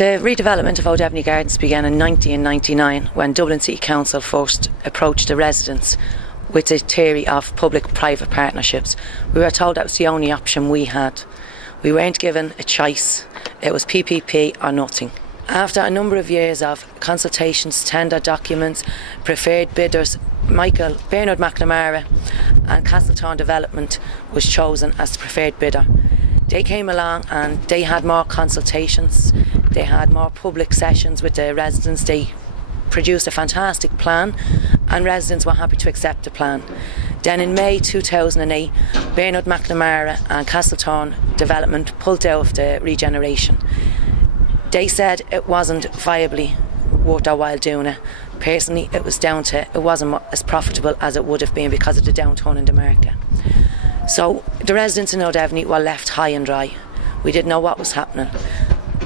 The redevelopment of O'Devney Gardens began in 1999 when Dublin City Council first approached the residents with the theory of public-private partnerships. We were told that was the only option we had. We weren't given a choice. It was PPP or nothing. After a number of years of consultations, tender documents, preferred bidders, Bernard McNamara and Castletown Development was chosen as the preferred bidder. They came along and they had more consultations, they had more public sessions with the residents, they produced a fantastic plan and residents were happy to accept the plan. Then in May 2008, Bernard McNamara and Castletown Development pulled out of the regeneration. They said it wasn't viably worth their while doing it. Personally, it was down to it wasn't as profitable as it would have been because of the downturn in the market. So the residents in O'Devney were left high and dry. We didn't know what was happening.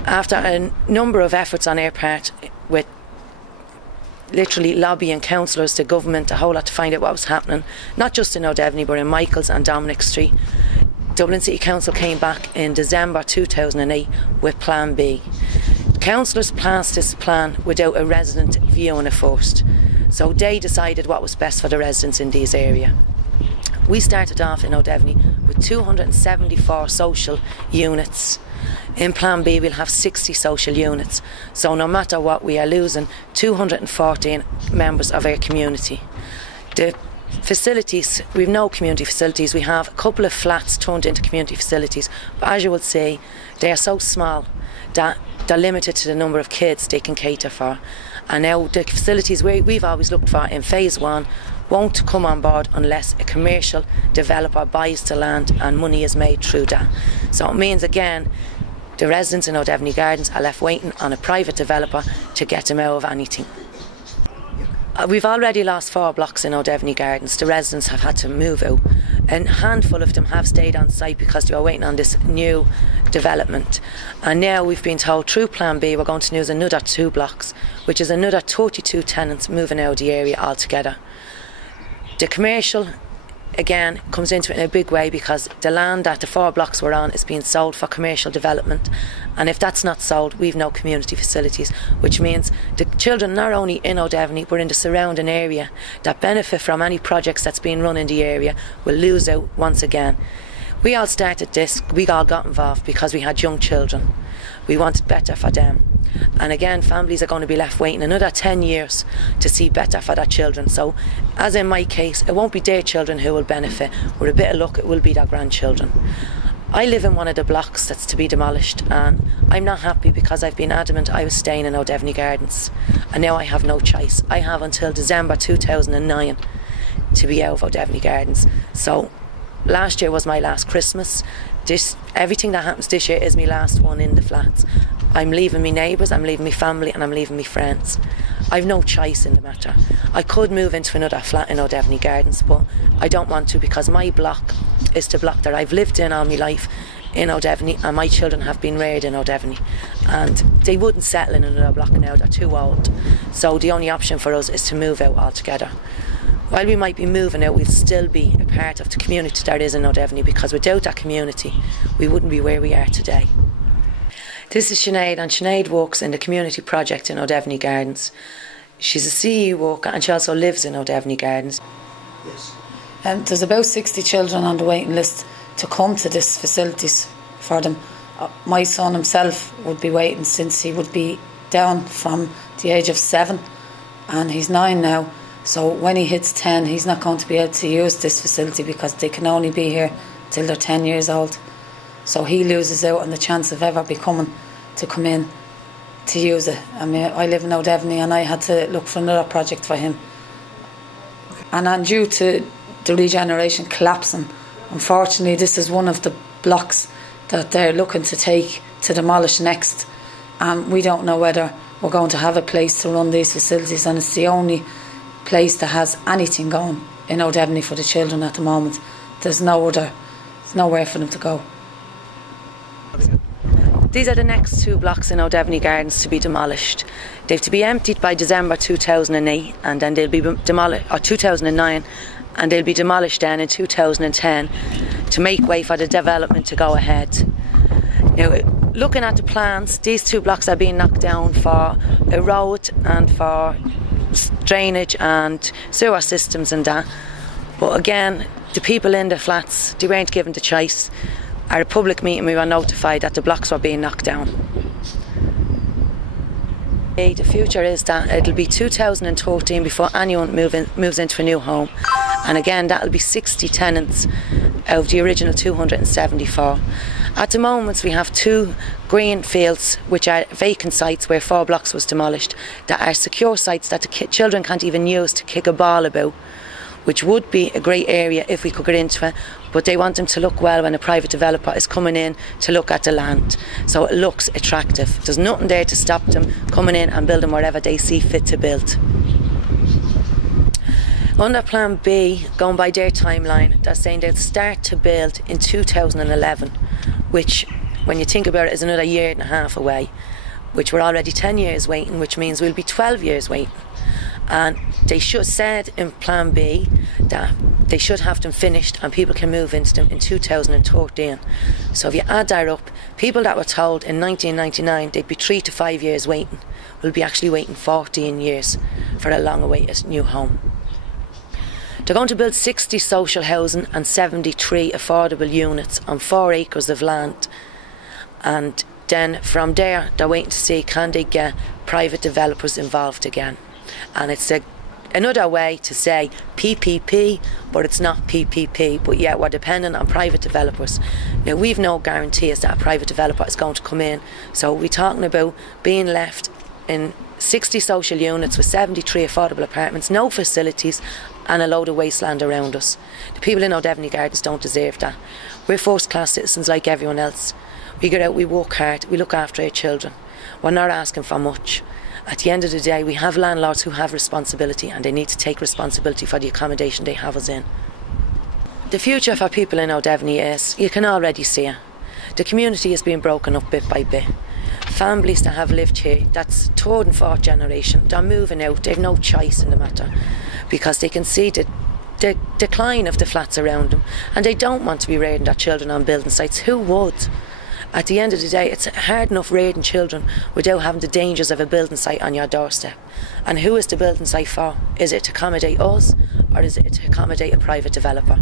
After a number of efforts on our part with literally lobbying councillors, the government, a whole lot to find out what was happening, not just in O'Devney but in Michael's and Dominic Street, Dublin City Council came back in December 2008 with Plan B. Councillors passed this plan without a resident viewing it first, so they decided what was best for the residents in this area. We started off in O'Devney with 274 social units. In Plan B we'll have 60 social units, so no matter what we are losing 214 members of our community. The facilities, we've no community facilities. We have a couple of flats turned into community facilities, but as you will see, they are so small that they're limited to the number of kids they can cater for. And now the facilities we've always looked for in phase 1 won't come on board unless a commercial developer buys the land and money is made through that. So it means again the residents in O'Devney Gardens are left waiting on a private developer to get them out of anything. We've already lost 4 blocks in O'Devney Gardens. The residents have had to move out. A handful of them have stayed on site because they were waiting on this new development. And now we've been told through Plan B we're going to lose another 2 blocks, which is another 32 tenants moving out of the area altogether. The commercial, again, comes into it in a big way because the land that the 4 blocks were on is being sold for commercial development, and if that's not sold we've no community facilities, which means the children not only in O'Devney but in the surrounding area that benefit from any projects that's being run in the area will lose out once again. We all started this, we all got involved because we had young children. We wanted better for them. And again, families are going to be left waiting another 10 years to see better for their children. So, as in my case, it won't be their children who will benefit. With a bit of luck, it will be their grandchildren. I live in one of the blocks that's to be demolished, and I'm not happy because I've been adamant I was staying in O'Devney Gardens. And now I have no choice. I have until December 2009 to be out of O'Devney Gardens. So, last year was my last Christmas. Everything that happens this year is my last one in the flats. I'm leaving my neighbours, I'm leaving my family and I'm leaving my friends. I've no choice in the matter. I could move into another flat in O'Devney Gardens, but I don't want to because my block is the block that I've lived in all my life in O'Devney, and my children have been reared in O'Devney, and they wouldn't settle in another block now, they're too old. So the only option for us is to move out altogether. While we might be moving out, we'll still be a part of the community that is in O'Devney, because without that community we wouldn't be where we are today. This is Sinead, and Sinead works in the community project in O'Devney Gardens. She's a CE worker and she also lives in O'Devney Gardens. Yes. There's about 60 children on the waiting list to come to this facilities for them. My son himself would be waiting since he would be down from the age of 7, and he's 9 now. So when he hits 10, he's not going to be able to use this facility because they can only be here till they're 10 years old. So he loses out on the chance of ever come in to use it. I mean, I live in O'Devney and I had to look for another project for him. And due to the regeneration collapsing, unfortunately this is one of the blocks that they're looking to take to demolish next. We don't know whether we're going to have a place to run these facilities, and it's the only place that has anything going in O'Devney for the children at the moment. There's nowhere for them to go. These are the next 2 blocks in O'Devney Gardens to be demolished. They've to be emptied by December 2008, and then they'll be demolished, or 2009, and they'll be demolished then in 2010 to make way for the development to go ahead. Now, looking at the plans, these 2 blocks are being knocked down for a road and for drainage and sewer systems and that. But again, the people in the flats, they weren't given the choice. At a public meeting we were notified that the blocks were being knocked down. The future is that it'll be 2013 before anyone moves into a new home, and again that'll be 60 tenants out of the original 274. At the moment we have 2 green fields which are vacant sites where 4 blocks was demolished, that are secure sites that the children can't even use to kick a ball about, which would be a great area if we could get into it, but they want them to look well when a private developer is coming in to look at the land, so it looks attractive. There's nothing there to stop them coming in and building wherever they see fit to build. Under Plan B, going by their timeline, they're saying they'll start to build in 2011, which, when you think about it, is another 1.5 years away, which we're already 10 years waiting, which means we'll be 12 years waiting. And they should said in Plan B that they should have them finished and people can move into them in 2013. So if you add that up, people that were told in 1999 they'd be 3 to 5 years waiting will be actually waiting 14 years for a long-awaited new home. They're going to build 60 social housing and 73 affordable units on 4 acres of land, and then from there they're waiting to see can they get private developers involved again. And it's another way to say PPP, but it's not PPP, but yet we're dependent on private developers. Now we've no guarantees that a private developer is going to come in, so we're talking about being left in 60 social units with 73 affordable apartments, no facilities and a load of wasteland around us. The people in O'Devany Gardens don't deserve that. We're first class citizens like everyone else. We get out, we work hard, we look after our children. We're not asking for much. At the end of the day, we have landlords who have responsibility, and they need to take responsibility for the accommodation they have us in. The future for people in O'Devany is, you can already see it. The community is being broken up bit by bit. Families that have lived here, that's 3rd and 4th generation, they're moving out, they've no choice in the matter, because they can see the decline of the flats around them, and they don't want to be rearing their children on building sites. Who would? At the end of the day, it's hard enough rearing children without having the dangers of a building site on your doorstep. And who is the building site for? Is it to accommodate us, or is it to accommodate a private developer?